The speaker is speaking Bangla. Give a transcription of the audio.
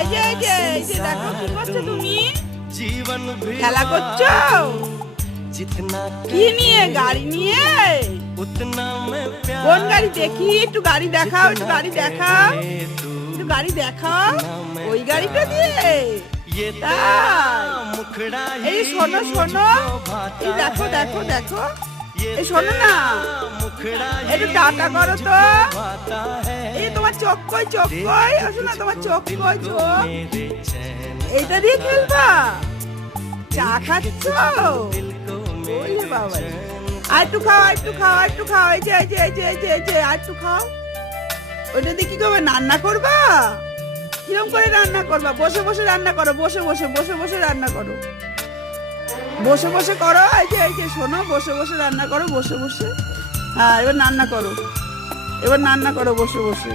এই যে দেখো কি করছো তুমি? খেলা করছো? কি নিয়ে? গাড়ি নিয়ে? কোন গাড়ি দেখি? একটু গাড়ি দেখাও, একটু গাড়ি দেখাও, একটু গাড়ি দেখাও। ওই গাড়িটা দিয়ে? তাই? এই শোনো শোনো, এই দেখো দেখো দেখো, এই শোনো না, একটু টাটা করো তো। এই তোমার চোখ কই, চোখ কই? আসো না, তোমার চোখ কই, চোখ? এইটা দিয়ে খেলবা? চা খাচ্ছ? ওরে বাবা, আর একটু খাও, আর একটু খাও, আর একটু খাও। এই যে এই যে এই যে এই যে এই যে আর একটু খাও। ওইটা দিয়ে কি করবে? রান্না করবা? কিরম করে রান্না করবা? বসে বসে রান্না করো, বসে বসে বসে বসে রান্না করো, বসে বসে করো। এই যে শোনো, বসে বসে রান্না করো, বসে বসে। হ্যাঁ, এবার রান্না করো, এবার রান্না করো বসে বসে।